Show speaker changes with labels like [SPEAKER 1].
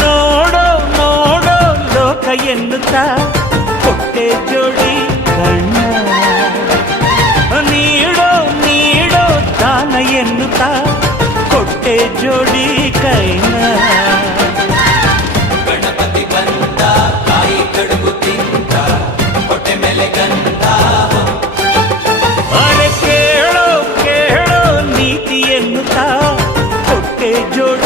[SPEAKER 1] ನೋಡೋ ನೋಡೋ ಲೋಕ ಎನ್ನುತ್ತ ಕೊಟ್ಟೆ ಜೋಡಿ ಕಣ್ಣ ನೀಡೋ ನೀಡೋ ದಾನ ಎನ್ನುತ್ತ ಕೊಟ್ಟೆ ಜೋಡಿ ಕೈನ
[SPEAKER 2] ಗಣಪತಿ ಬಂದ ಕಾಯಿ ಕಡುಬು ತಿಂದ ಹೊಟ್ಟೆ ಮೇಲೆ ಗಂಧ
[SPEAKER 1] ಅರೆ ಕೇಳೋ ಕೇಳೋ ನೀತಿ ಎನ್ನುತ್ತ ಕೊಟ್ಟೆ ಜೋಡಿ